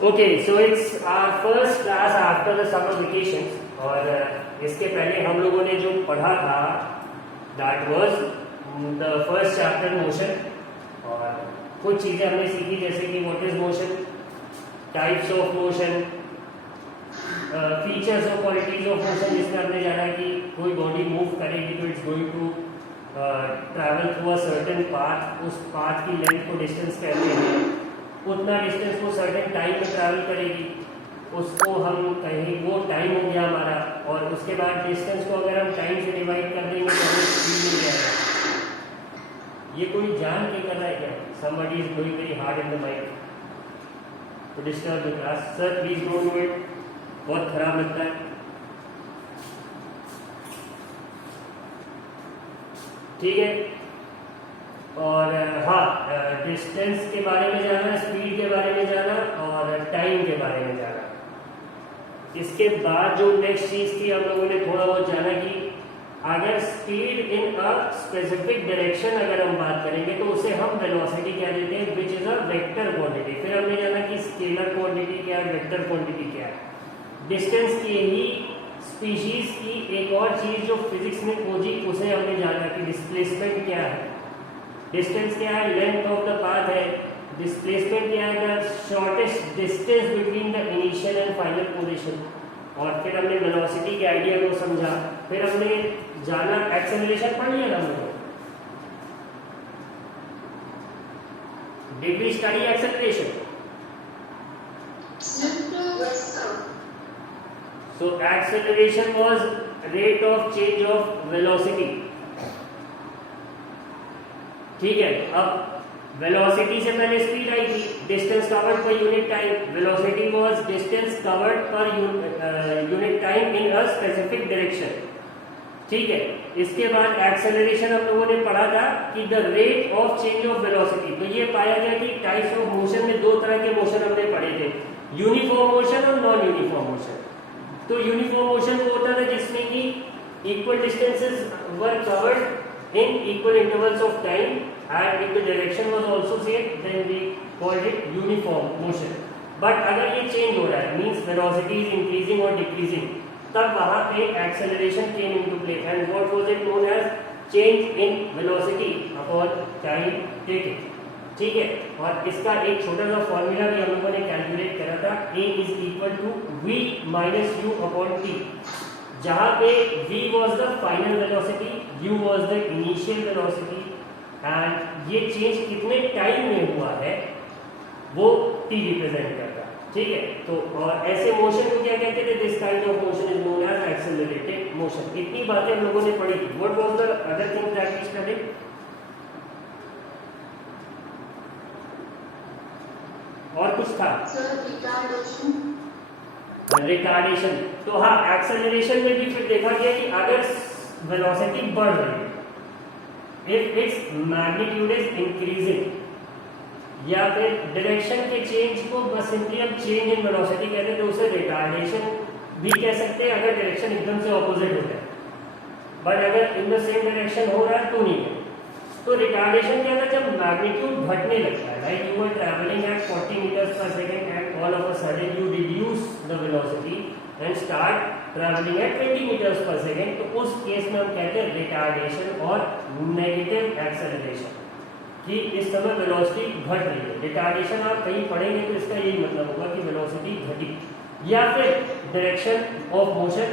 Okay, so it's our first class after the summer vacations. और इसके पहले हम लोगों ने जो पढ़ा था that was the first chapter motion. और कुछ चीज़ें हमने सीखी जैसे कि what is motion, types of motion, features और क्वालिटीज ऑफ मोशन, जिसमें हमने जाना कि कोई बॉडी मूव करेगी तो it's going to travel through a certain path. उस पाथ की लेंथ को डिस्टेंस कहते हैं। उतना डिस्टेंस वो सर्टेन टाइम में ट्रैवल करेगी, उसको हम कहेंगे वो टाइम हो गया हमारा। और उसके बाद डिस्टेंस को अगर हम टाइम से डिवाइड कर देंगे तो हमें स्पीड मिल जाएगा। ये कोई जान के कर रहा है क्या? somebody is going very hard in the mind to disturb the class. Sir, please don't do it. बहुत खराब लगता है। ठीक है। और हाँ, डिस्टेंस के बारे में जाना, स्पीड के बारे में जाना और टाइम के बारे में जाना। इसके बाद जो नेक्स्ट चीज थी, हम लोगों ने थोड़ा बहुत जाना कि अगर speed in a specific direction अगर हम बात करेंगे तो उसे हम वेलोसिटी क्या देते हैं, which is a vector quantity. फिर हमने जाना कि स्केलर क्वांटिटी क्या है, वेक्टर क्वांटिटी क्या है। डिस्टेंस की ही स्पीशीज की एक और चीज जो फिजिक्स में खोजी, उसे हमने जाना कि डिस्प्लेसमेंट क्या है। डिस्टेंस क्या है, लेंथ ऑफ द पाथ है। डिस्प्लेसमेंट क्या है, the shortest distance between the initial and final position. और फिर हमने वेलोसिटी के आइडिया को समझा। फिर हमने जाना, एक्सेलरेशन पढ़ लिया ना हमने, did we study acceleration? So acceleration was rate of change of velocity. ठीक है। अब वेलोसिटी से पहले स्पीड आई थी, distance covered per unit time. Velocity was distance covered per unit time in a specific direction. ठीक है। इसके बाद एक्सेलरेशन हम लोगों ने पढ़ा था कि the rate of change of velocity. तो ये पाया गया कि टाइप्स ऑफ मोशन में दो तरह के मोशन हमने पढ़े थे, यूनिफॉर्म मोशन और नॉन यूनिफॉर्म मोशन। तो यूनिफॉर्म मोशन वो होता था जिसमें कि equal distances were covered in equal intervals of time and if the direction was also same then we called it uniform motion. But अगर ये चेंज हो रहा है, मींस वेलोसिटी इज इंक्रीजिंग और डिक्रीजिंग, तब वहां पे acceleration came into play and what was it known as change in velocity upon time taken. ठीक है। और इसका एक छोटा सा फॉर्मूला भी हम लोगों ने कैलकुलेट करा था, a is equal to v minus u upon t, जहां पे v was the final velocity, u was the initial velocity and ये चेंज कितने टाइम में हुआ है वो t रिप्रेजेंट करता है। ठीक है। तो और ऐसे मोशन को क्या कहते थे, this kind of motion is known as accelerated motion. इतनी बातें हम लोगों ने पढ़ी थी। What was the other thing that we studied? और कुछ था रिटार्डेशन। तो हाँ, एक्सेलरेशन में भी फिर देखा गया कि अगर वेलोसिटी बढ़ रही है, if its magnitude is increasing, या फिर डायरेक्शन के चेंज को बस सिंपली हम चेंज इन वेलोसिटी कहते हैं, तो उसे रिटार्डेशन भी कह सकते हैं अगर डायरेक्शन एकदम से ऑपोजिट हो जाए। बट अगर इन द सेम डायरेक्शन हो रहा है तो नहीं है। तो रिटार्डेशन क्या था, जब मैग्नीट्यूड घटने लगता है, like you were travelling at 40 metres per second and all of a sudden you reduce the velocity and start travelling at 20 metres per second, तो उस केस में हम कहते हैं रिटार्डेशन और नेगेटिव एक्सेलरेशन, कि इस समय वेलोसिटी घट रही है। रिटार्डेशन आप कहीं पढ़ेंगे तो इसका यही मतलब होगा कि वेलोसिटी घटी, या फिर direction of motion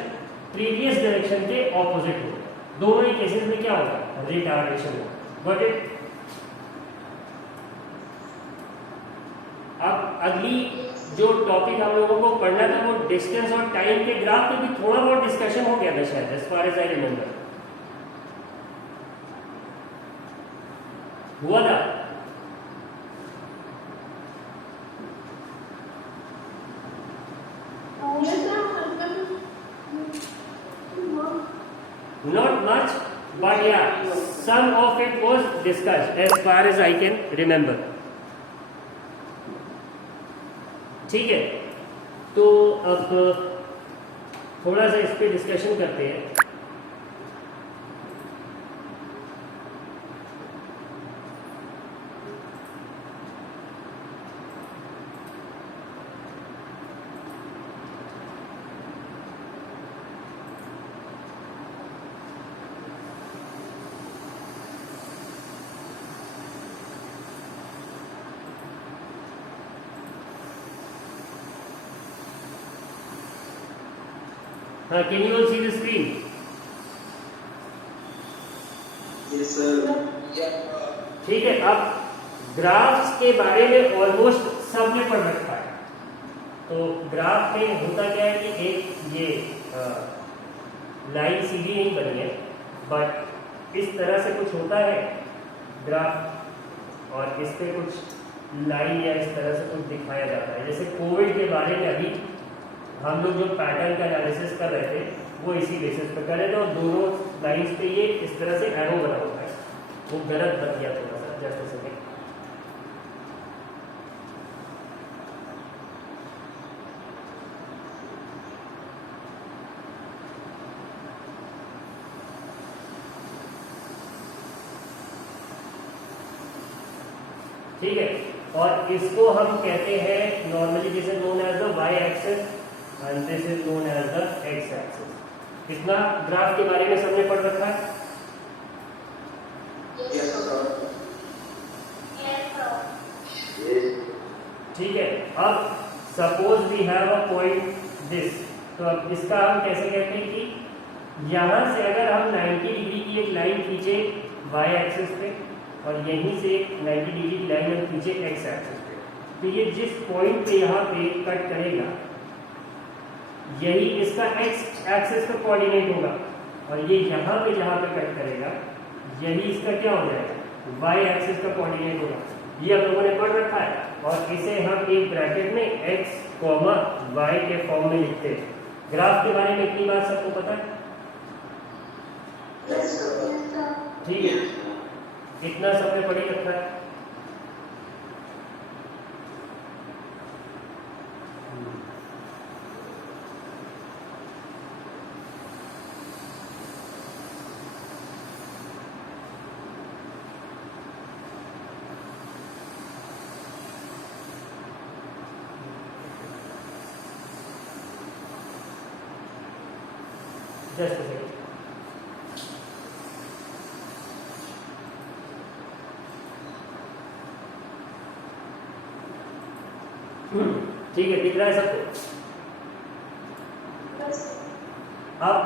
previous direction के ऑपोजिट हो। दोनों ही केसेस में क्या होगा, रिटार्डेशन होगा। Got it? अब अगली जो टॉपिक हम लोगों को पढ़ना था वो डिस्टेंस और टाइम के ग्राफ पे भी थोड़ा बहुत डिस्कशन हो गया था शायद, as far as I remember। हुआ था? Not much, but yeah, some of it was discussed as far as I can remember। ठीक है। तो अब थोड़ा सा इस पे डिस्कशन करते हैं। हाँ, can you all see the screen? Yes, sir. ठीक है, अब ग्राफ्स के बारे में ऑलमोस्ट सबने पढ़ रखा है। तो ग्राफ में होता क्या है कि एक ये लाइन सीधी नहीं बनी है, बट इस तरह से कुछ होता है ग्राफ, और इस पे कुछ लाइन या इस तरह से कुछ दिखाया जाता है। जैसे कोविड के बारे में अभी हम लोग जो पैटर्न का एनालिसिस कर रहे थे वो इसी बेसिस पे कर रहे थे, और दोनों लाइंस पे ये इस तरह से एरो बना हुआ है। वो गलत बन गया थोड़ा सा, जस्ट सेकंड। ठीक है, और इसको हम कहते हैं normally this is known as the y axis and this is known as the x axis. इतना ग्राफ के बारे में सबने पढ़ रखा है? Yes, sir. ठीक है, अब suppose we have a point this, तो अब इसका हम कैसे कहते हैं कि यहाँ से अगर हम 90 डिग्री की एक लाइन खींचे वाई एक्सिस पे, और यहीं से एक 90 डिग्री की लाइन हम खींचे एक्स एक्सिस पे, तो ये जिस पॉइंट पे यहाँ पे कट करेगा यही इसका एक्स एक्सिस का कोऑर्डिनेट होगा, और ये यहाँ पे जहाँ पे कट करेगा यही इसका क्या हो जाएगा, वाई एक्सिस का कोऑर्डिनेट होगा। ये हम लोगों ने पढ़ रखा है, और इसे हम एक ब्रैकेट में x, y के फॉर्म में लिखते हैं। ग्राफ के बारे में इतनी बात सबको पता है? Yes, sir. ठीक है, इतना सबने पढ़ ही रखा है। Just second. ठीक है, दिख रहा है सबको? अब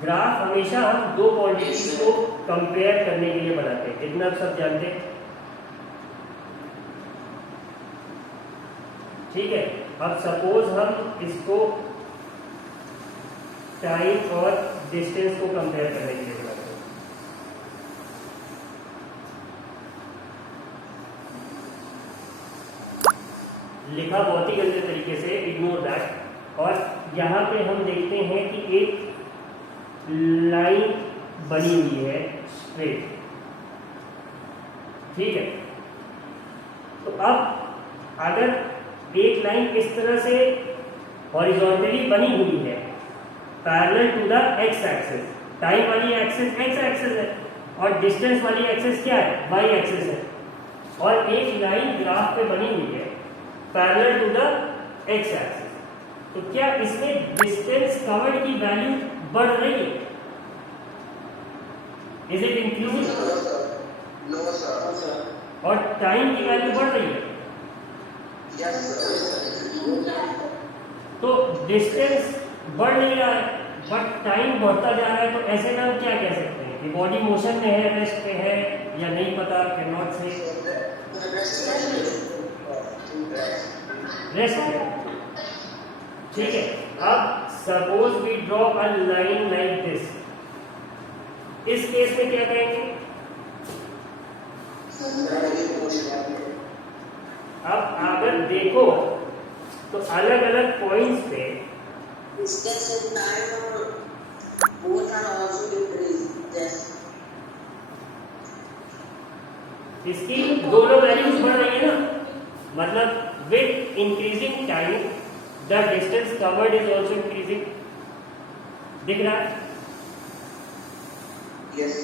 ग्राफ हमेशा हम दो क्वांटिटीज को कंपेयर करने के लिए बनाते हैं, इतना आप सब जानते हैं। ठीक है, अब सपोज हम इसको टाइम और डिस्टेंस को कंपेयर करने के लिए बनाते हैं। लिखा बहुत ही गंदे तरीके से, इग्नोर दैट। और यहाँ पे हम देखते हैं कि एक लाइन बनी हुई है स्ट्रेट। ठीक है, तो अब अगर एक लाइन इस तरह से हॉरिजॉन्टली बनी हुई है parallel to the x axis, time वाली एक्सिस एक्स एक्सिस है और डिस्टेंस वाली एक्सिस क्या है, वाई एक्सिस है, और एक लाइन ग्राफ पे बनी हुई है parallel to the x axis, तो क्या इसमें डिस्टेंस कवर्ड की वैल्यू बढ़ रही है? Is it include? No, sir. और टाइम की वैल्यू बढ़ रही है? Yes, sir. तो डिस्टेंस बढ़ नहीं रहा है बट टाइम बढ़ता जा रहा है, तो ऐसे में हम क्या कह सकते हैं कि बॉडी मोशन में है, रेस्ट पे है, या नहीं पता, कैन नॉट से, रेस्ट पे। ठीक है, अब suppose we draw a line like this, इस केस में क्या कहेंगे? अब अगर देखो तो अलग अलग पॉइंट्स पे Distance and time both are also increased. इसकी दोनों वैल्यूज बढ़ रही है ना, मतलब with increasing time the distance covered is also increasing. दिख रहा है? Yes.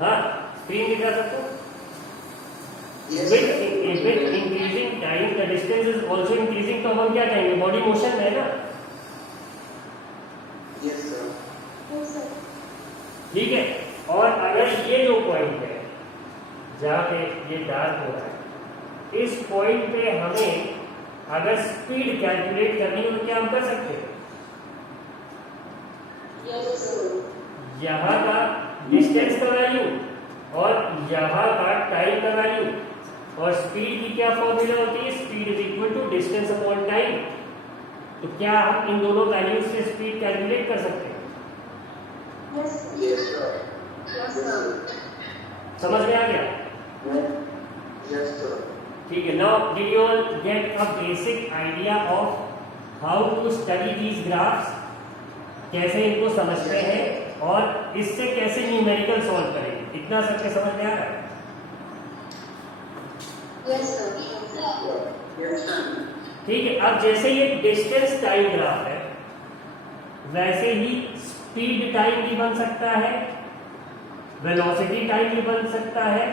हाँ, स्क्रीन दिख रहा है सबको? Yes. With increasing time the distance is also increasing, तो हम क्या कहेंगे, बॉडी मोशन है ना। Yes, sir. ठीक है, और अगर ये जो पॉइंट है जहाँ पे ये डार्क हो रहा है, इस पॉइंट पे हमें अगर स्पीड कैलकुलेट करनी हो तो क्या हम कर सकते हैं? Yes, sir. यहाँ का डिस्टेंस का वैल्यू और यहाँ का टाइम का वैल्यू, और स्पीड की क्या फॉर्मूला होती है? Speed is equal to distance upon time. तो क्या हम इन दोनों वैल्यूज से स्पीड कैलकुलेट कर सकते हैं? Yes, Yes, sir. yes, sir. समझ में आ गया? Yes, sir. ठीक है। Now did you all get a basic idea of how to study these graphs? कैसे इनको समझते हैं और इससे कैसे न्यूमेरिकल सॉल्व करेंगे, इतना सबके समझ में आ रहा है? Yes, sir. Yes, sir. ठीक है। अब जैसे ये डिस्टेंस टाइम ग्राफ है, वैसे ही स्पीड टाइम भी बन सकता है, वेलोसिटी टाइम भी बन सकता है,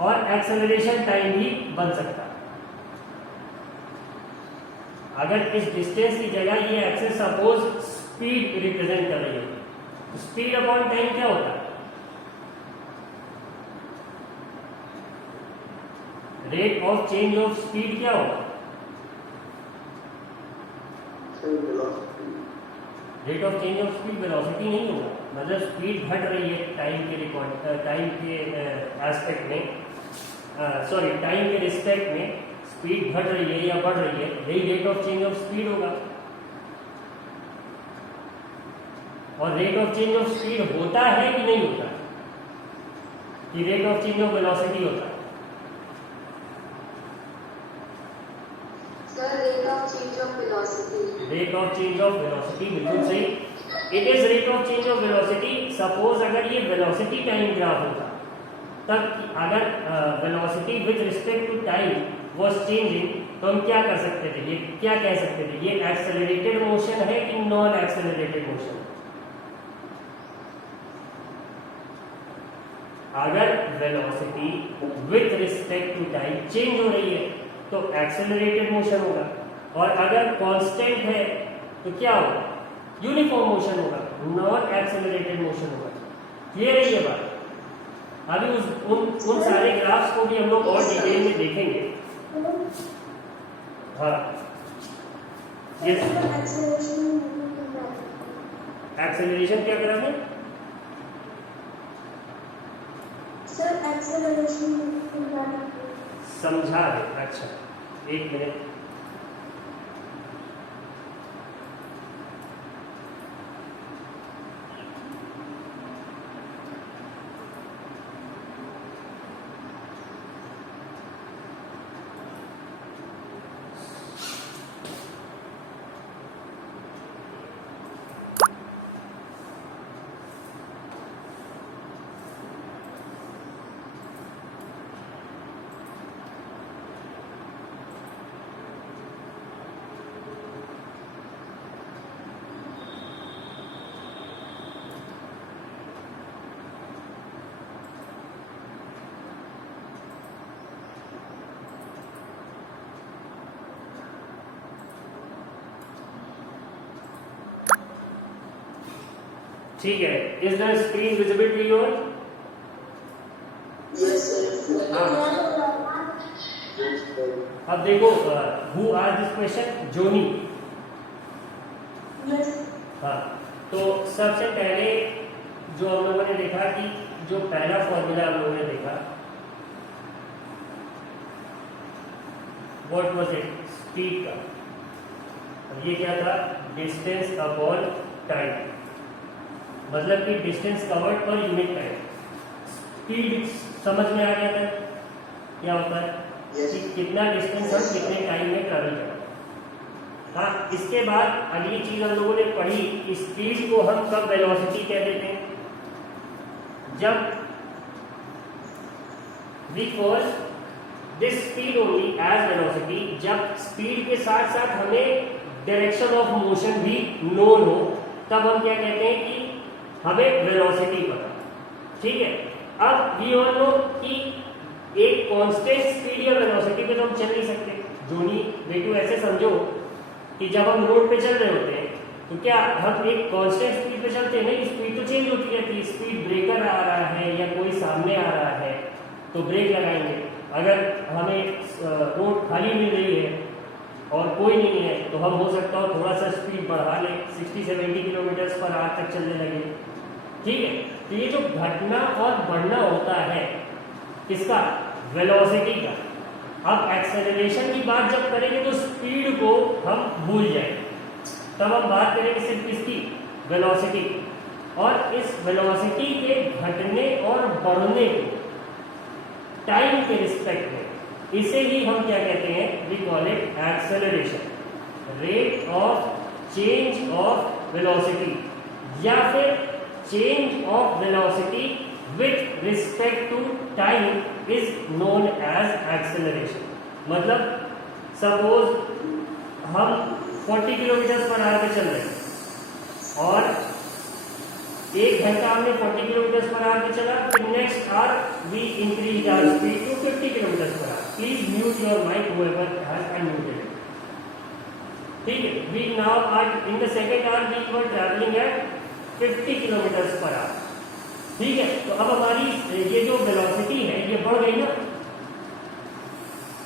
और एक्सेलरेशन टाइम भी बन सकता है। अगर इस डिस्टेंस की जगह ये एक्सेस सपोज स्पीड रिप्रेजेंट कर रही है, तो स्पीड अपॉन टाइम क्या होता है? Rate of change of speed क्या होगा? Rate of change of speed velocity नहीं होगा। मतलब स्पीड घट रही है टाइम के टाइम के एस्पेक्ट में, सॉरी टाइम के रिस्पेक्ट में स्पीड घट रही है या बढ़ रही है, यही rate of change of speed होगा। और rate of change of speed होता है कि नहीं होता? कि rate of change of velocity होता है? Sir, rate of change of velocity. Rate of change of velocity, बिल्कुल सही। It is rate of change of velocity. Suppose अगर ये वेलोसिटी टाइम ग्राफ होता, तब अगर velocity with respect to time was changing, तो हम क्या कर सकते थे? ये क्या कह सकते थे? ये एक्सेलरेटेड मोशन है कि नॉन एक्सेलरेटेड मोशन? अगर velocity with respect to time change हो रही है तो एक्सेलरेटेड मोशन होगा, और अगर कांस्टेंट है तो क्या होगा? यूनिफॉर्म मोशन होगा, नॉन एक्सेलरेटेड मोशन होगा। क्लियर है ये बात? अभी उन सारे ग्राफ्स को भी हम लोग और डिटेल में देखेंगे। हाँ, ये एक्सेलरेशन क्या करा है? Sir, acceleration. समझा है। अच्छा, एक मिनट। ठीक है। Is the screen visible to you all? Yes, sir. हाँ। अब देखो, who asked this question? Johnny. Yes. हाँ, तो सबसे पहले जो हम लोगों ने देखा कि जो पहला फॉर्मूला हम लोगों ने देखा, व्हाट वाज इट? स्पीड का। और ये क्या था? Distance upon time. मतलब कि distance covered per unit time. Speed समझ में आ गया था क्या होता है? Yes. कि कितना डिस्टेंस हम कितने टाइम में ट्रैवल करें। हाँ, इसके बाद अगली चीज हम लोगों ने पढ़ी कि स्पीड को हम कब वेलोसिटी कह देते हैं? जब we call this speed only as velocity, जब स्पीड के साथ साथ हमें डायरेक्शन ऑफ मोशन भी नोन हो, तब हम क्या कहते हैं कि हमें वेलोसिटी पता। ठीक है। अब वी ऑल नो कि एक कांस्टेंट स्पीड या वेलोसिटी पे तो हम चल नहीं सकते। जोनी बेटू, ऐसे समझो कि जब हम रोड पे चल रहे होते हैं तो क्या हम एक कांस्टेंट स्पीड पे चलते हैं? नहीं, स्पीड तो चेंज होती रहती है। स्पीड ब्रेकर आ रहा है या कोई सामने आ रहा है तो ब्रेक लगाएंगे। अगर हमें रोड खाली मिल रही है और कोई नहीं है तो हम हो सकता हो थोड़ा सा स्पीड बढ़ा लें, 60-70 किलोमीटर पर आवर तक चलने लगे। ठीक है, तो ये जो घटना और बढ़ना होता है किसका, वेलोसिटी का। अब एक्सेलरेशन की बात जब करेंगे तो स्पीड को हम भूल जाएंगे, तब हम बात करेंगे सिर्फ किसकी, वेलोसिटी। और इस वेलोसिटी के घटने और बढ़ने को टाइम के रिस्पेक्ट में, इसे ही हम क्या कहते हैं, we call it acceleration, rate of change of velocity, या फिर change of velocity with respect to time is known as acceleration. मतलब सपोज हम 40 किलोमीटर पर आवर पे चल रहे हैं और एक घंटा हमने 40 किलोमीटर पर आवर पे चला, फिर next hour we increase our speed to 50 kilometre per hour. Please mute your mic whoever has unmuted it. ठीक है, we now are in the second hour we were travelling at 50 kilometre per hour. ठीक है, तो अब हमारी ये जो velocity है ये बढ़ गई ना,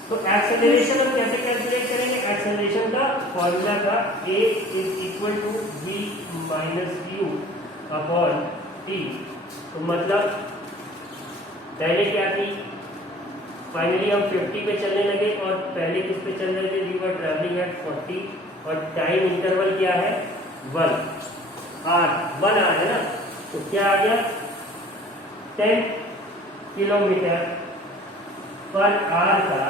तो एक्सेलरेशन हम कैसे कैलकुलेट करेंगे, एक्सेलरेशन का फॉर्मूला था a is equal to v minus u upon t। तो मतलब पहले क्या थी, फाइनली हम 50 पे चलने लगे और पहले किस पे चल रहे थे, वी वर ट्रैवलिंग एट 40 और टाइम इंटरवल क्या है 1 1 आ है ना, तो क्या आ गया 10 किलोमीटर पर आवर का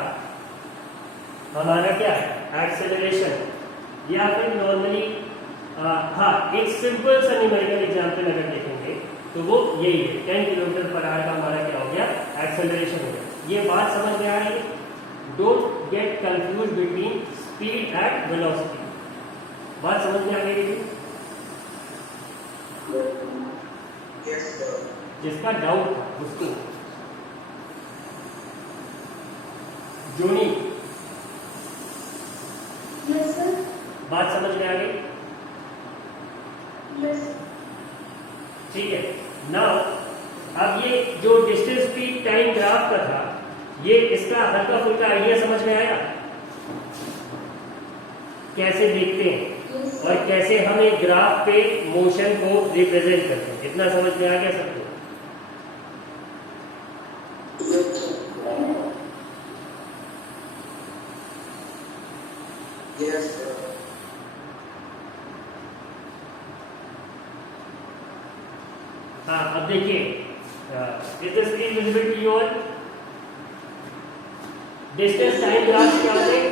हमारा क्या है एक्सेलरेशन। या फिर नॉर्मली हाँ एक सिंपल सा न्यूमेरिकल एग्जांपल अगर देखेंगे तो वो यही है, 10 किलोमीटर पर आवर का हमारा क्या हो गया एक्सेलरेशन हो गया। ये बात समझ में आ रही है, don't get confuse between speed and velocity. बात समझ में आ गई है? Yes, sir. जिसका डाउट था उसको जोनी, Yes, sir. बात समझ में आ गई? Yes. ठीक है, नाउ अब ये जो डिस्टेंस स्पीड टाइम ग्राफ का था, ये इसका हल्का फुल्का आइडिया समझ में आया, कैसे देखते हैं Yes, और sir. कैसे हम एक ग्राफ पे मोशन को रिप्रेजेंट करते हैं, इतना समझ में आ गया सबको? Yes, sir. Yes, sir. हाँ, अब देखिए, is the screen visible to you all? Distance time graph क्या होते हैं?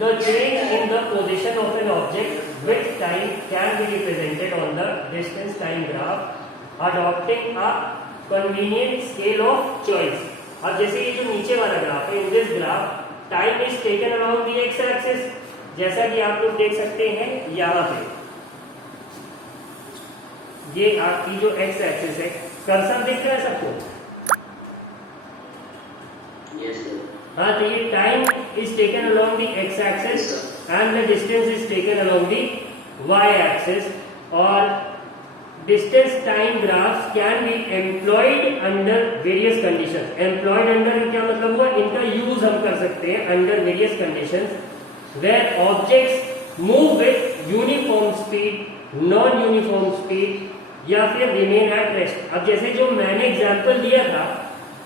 The change in the position of an object with time can be represented on the distance time graph adopting a convenient scale of choice. अब जैसे ये जो नीचे वाला graph है, in this graph time is taken along the x axis, जैसा कि आप लोग देख सकते हैं यहाँ पे, ये आपकी जो x axis है, कर्सर दिख रहा है सबको? Yes, sir. हाँ, तो ये time is taken along the x axis and the distance is taken along the y axis, और distance time graphs can be employed under various conditions. Employed under क्या मतलब हुआ, इनका यूज हम कर सकते हैं under various conditions where objects move with uniform speed, non-uniform speed, या फिर remain at rest. अब जैसे जो मैंने एग्जाम्पल दिया था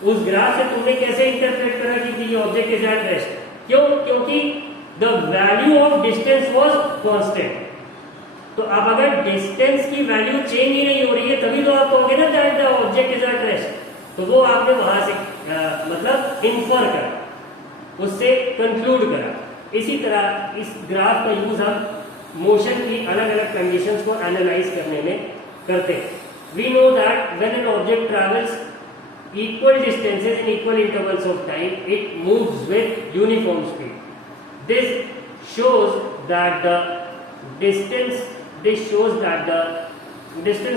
उस ग्राफ से तुमने कैसे इंटरप्रेट करा कि ये ऑब्जेक्ट इज एट रेस्ट? क्यों? क्योंकि the value of distance was constant. तो अब अगर डिस्टेंस की वैल्यू चेंज ही नहीं हो रही है तभी तो आप कहोगे ना that the object is at rest. तो वो आपने वहां से मतलब इन्फर करा, उससे कंक्लूड करा। इसी तरह इस ग्राफ का यूज हम मोशन की अलग अलग कंडीशंस को एनालाइज करने में करते हैं। We know that when an object travels equal distances in equal intervals of time, it moves with uniform speed. This shows that the distance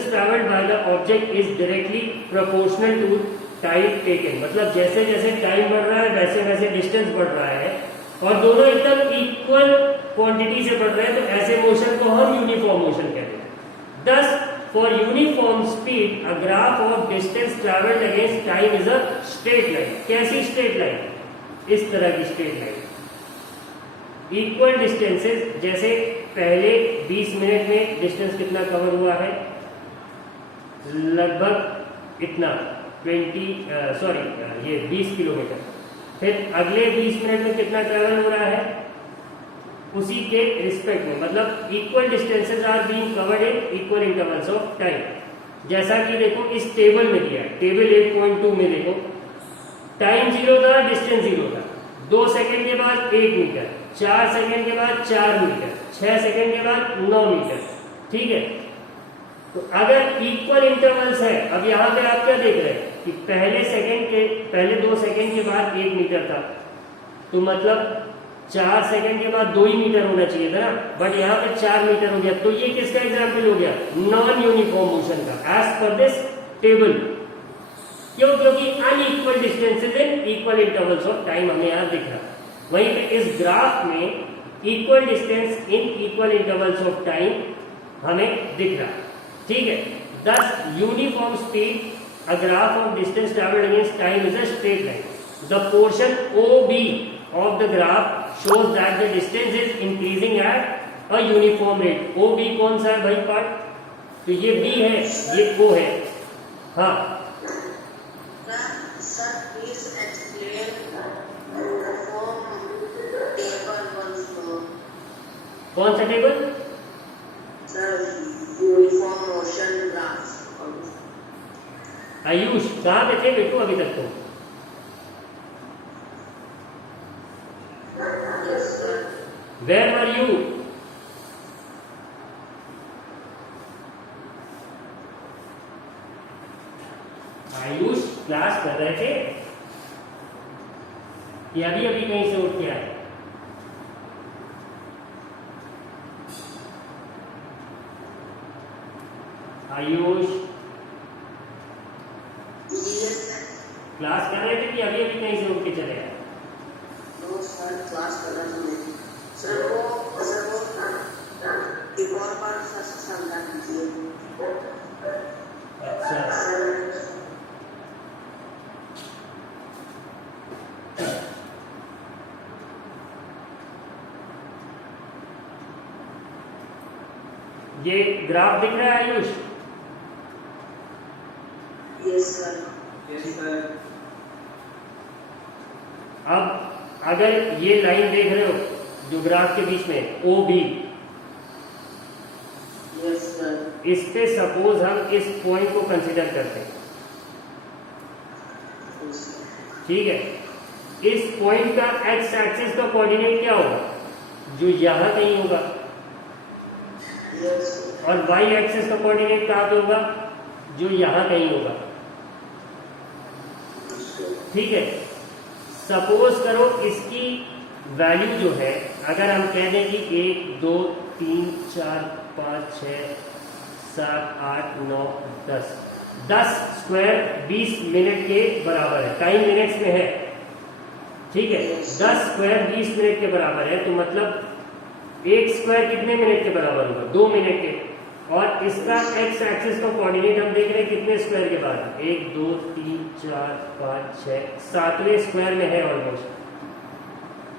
traveled by the object is directly proportional to time taken. मतलब जैसे जैसे time बढ़ रहा है वैसे वैसे distance बढ़ रहा है और दोनों एकदम इक्वल क्वांटिटी से बढ़ रहे हैं, तो ऐसे मोशन को हम यूनिफॉर्म मोशन कहते हैं। Thus, for uniform speed, a graph of distance traveled against time is a straight line. कैसी straight line? इस तरह की straight line. इक्वल डिस्टेंसेस, जैसे पहले 20 मिनट में डिस्टेंस कितना कवर हुआ है, लगभग इतना 20 किलोमीटर। फिर अगले 20 मिनट में कितना ट्रेवल हो रहा है, उसी के रिस्पेक्ट में, मतलब equal distances are being covered in equal intervals of time. जैसा कि देखो इस टेबल में दिया है, टेबल 8.2 में देखो टाइम 0 था, डिस्टेंस 0 था, 2 सेकंड के बाद 1 मीटर, 4 सेकंड के बाद 4 मीटर, 6 सेकंड के बाद 9 मीटर। ठीक है, तो अगर इक्वल इंटरवल्स है, अब यहाँ पे आप क्या देख रहे हैं कि पहले 2 सेकंड के बाद 1 मीटर था, तो मतलब 4 सेकंड के बाद 2 ही मीटर होना चाहिए था ना, बट यहाँ पे 4 मीटर हो गया। तो ये किसका एग्जाम्पल हो गया, नॉन यूनिफॉर्म मोशन का, एज पर दिस टेबल। क्यों, क्योंकि unequal distances in equal intervals of time हमें यहाँ दिख रहा। वहीं पे इस ग्राफ में equal distance in equal intervals of time हमें दिख रहा। ठीक है, दस uniform speed, a graph of distance traveled against time is a straight line. The portion OB of the graph shows that the distance is increasing at a uniform rate. OB कौन सा है भाई पार्ट, तो ये B है, ये O है। हाँ Sir, please explain from table also. कौन सा table, Sir, uniform motion graphs. Ayush कहाँ पे थे बेटू अभी तक तो, Yes, sir. Where are you, Ayush class कर रहे थे कि अभी अभी कहीं से उठ के आए, आयुष Yes, sir. क्लास कर रहे थे कि अभी अभी कहीं से उठ के चले आए, No, sir, class कर रहा हूँ। Sir, वो एक और बार सर समझा दीजिए। अच्छा ये ग्राफ दिख रहा है Ayush, Yes, sir. Yes, sir. अब अगर ये लाइन देख रहे हो जो ग्राफ के बीच में OB, Yes, sir. इस पे सपोज हम इस पॉइंट को कंसीडर करते हैं। Yes, sir. ठीक है, इस पॉइंट का एक्स एक्सिस का कोऑर्डिनेट क्या होगा, जो यहाँ कहीं होगा, Yes, sir. और वाई एक्सिस का कोऑर्डिनेट कहाँ पे होगा, जो यहाँ कहीं होगा। ठीक है, सपोज करो इसकी वैल्यू जो है, अगर हम कह दें कि 1 2 3 4 5 6 7 8 9 10 स्क्वायर 20 मिनट के बराबर है, टाइम मिनट्स में है। ठीक है, 10 स्क्वायर 20 मिनट के बराबर है, तो मतलब 1 स्क्वायर कितने मिनट के बराबर होगा, 2 मिनट के। और इसका एक्स एक्सिस का कोऑर्डिनेट हम देख रहे हैं कितने स्क्वायर के बाद, 1 2 3 4 5 6 7वें स्क्वायर में है ऑलमोस्ट।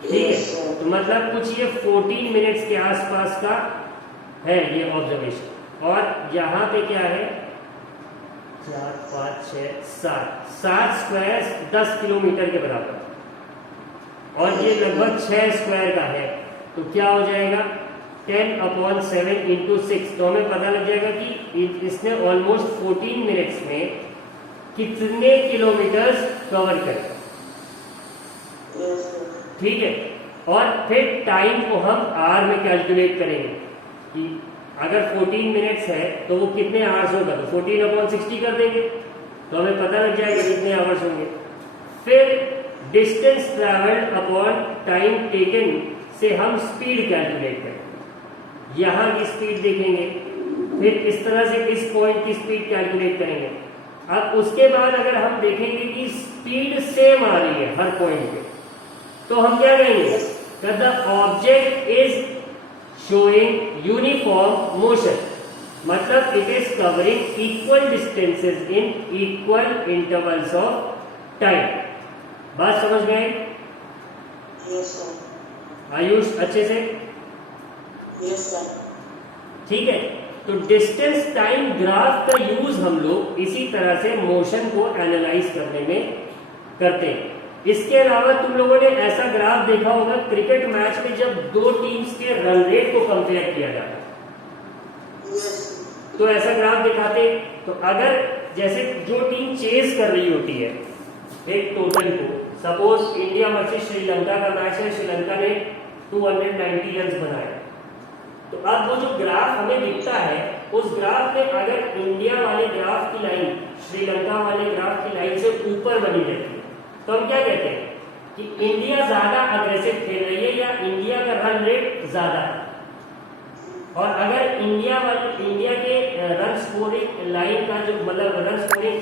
ठीक है, तो मतलब कुछ ये 14 मिनट्स के आसपास का है ये ऑब्जर्वेशन। और यहाँ पे क्या है, 4 5 6 7 स्क्वायर 10 किलोमीटर के बराबर, और ये लगभग 6 स्क्वायर का है, तो क्या हो जाएगा 10/7 × 6, तो हमें पता लग जाएगा कि इसने ऑलमोस्ट 14 मिनट्स में कितने किलोमीटर्स कवर करे। Yes, sir. ठीक है, और फिर टाइम को हम आर में कैलकुलेट करेंगे कि अगर 14 मिनट्स है तो वो कितने आवर्स होगा, तो 14/60 कर देंगे, तो हमें पता लग जाएगा कितने आवर्स होंगे। फिर distance travelled upon time taken से हम स्पीड कैलकुलेट करेंगे, यहाँ की स्पीड देखेंगे, फिर इस तरह से इस पॉइंट की स्पीड कैलकुलेट करेंगे। अब उसके बाद अगर हम देखेंगे कि स्पीड सेम आ रही है हर पॉइंट पे, तो हम क्या कहेंगे, the object is showing uniform motion, मतलब it is covering equal distances in equal intervals of time. बात समझ में आई? Yes, sir. आयुष अच्छे से? Yes sir. ठीक है, तो डिस्टेंस टाइम ग्राफ का यूज हम लोग इसी तरह से मोशन को एनालाइज करने में करते हैं। इसके अलावा तुम लोगों ने ऐसा ग्राफ देखा होगा क्रिकेट मैच में जब दो टीम्स के रन रेट को कंपेयर किया जाता है, यस। तो ऐसा ग्राफ दिखाते। तो अगर जैसे जो टीम चेस कर रही होती है एक टोटल को, सपोज इंडिया वर्सेस श्रीलंका का मैच है, श्रीलंका ने 290 रन बनाए, तो अब वो जो ग्राफ हमें दिखता है उस ग्राफ में अगर इंडिया वाले ग्राफ की लाइन श्रीलंका वाले ग्राफ की लाइन से ऊपर बनी रहती है तो हम क्या कहते हैं कि इंडिया ज्यादा अग्रेसिव खेल रही है या इंडिया का रन रेट ज्यादा है। और अगर इंडिया के रन स्कोरिंग लाइन का जो मतलब रन स्कोरिंग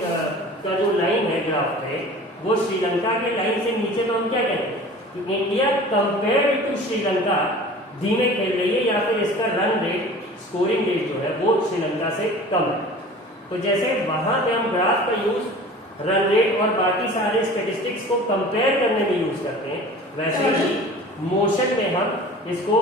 का जो लाइन है ग्राफ पे वो श्रीलंका के लाइन से नीचे, तो हम क्या कहते हैं कि इंडिया कंपेयर्ड टू श्रीलंका धीमे खेल रही है या फिर इसका रन रेट स्कोरिंग रेट जो है वो श्रीलंका से कम है। तो जैसे वहां पे हम ग्राफ का यूज रन रेट और बाकी सारे स्टेटिस्टिक्स को कंपेयर करने में यूज करते हैं, वैसे ही मोशन में हम इसको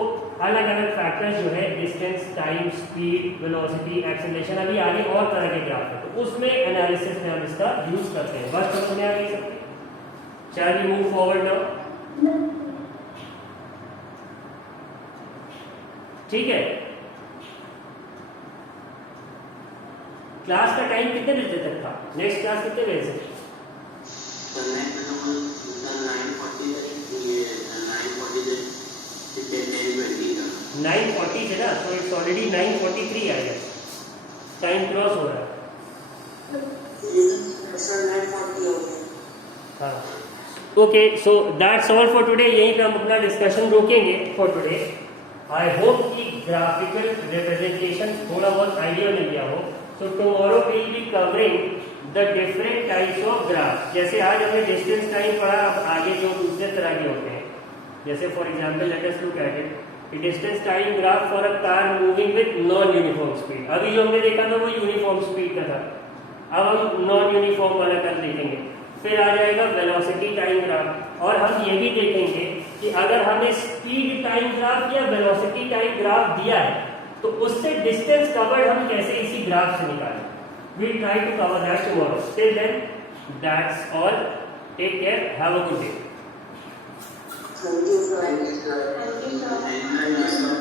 अलग अलग फैक्टर्स जो है distance, time, speed, velocity, acceleration, अभी आगे और तरह के ग्राफ है तो उसमें एनालिसिस में हम इसका यूज करते हैं। बस समझ में आ गई सबके? Shall we move forward now? ठीक है, क्लास का टाइम कितने बजे तक था? नेक्स्ट क्लास कितने बजे से? 9:40 से ना, तो इट्स ऑलरेडी 9:43 आ गया, टाइम क्रॉस हो रहा है। सर 9:40 हो गया। हाँ, okay, so that's all for today. यहीं पे हम अपना डिस्कशन रोकेंगे फॉर टुडे। आई होप कि ग्राफिकल रिप्रेजेंटेशन थोड़ा बहुत आइडिया मिल गया हो। So tomorrow we will be covering the different types of graph. जैसे आज हमने डिस्टेंस टाइम पढ़ा, अब आगे जो दूसरे तरह के होते हैं, जैसे for example let us look at it, distance time graph for a car moving with non uniform speed. अभी जो हमने देखा था वो यूनिफॉर्म स्पीड का था, अब हम नॉन यूनिफॉर्म वाला कर देखेंगे। फिर आ जाएगा वेलोसिटी टाइम ग्राफ, और हम ये भी देखेंगे कि अगर हमें स्पीड टाइम ग्राफ या वेलोसिटी टाइम ग्राफ दिया है तो उससे डिस्टेंस कवर्ड हम कैसे इसी ग्राफ से निकालें। We try to cover that tomorrow. Till then that's all, take care, have a good day. Thank you sir. Thank you, sir.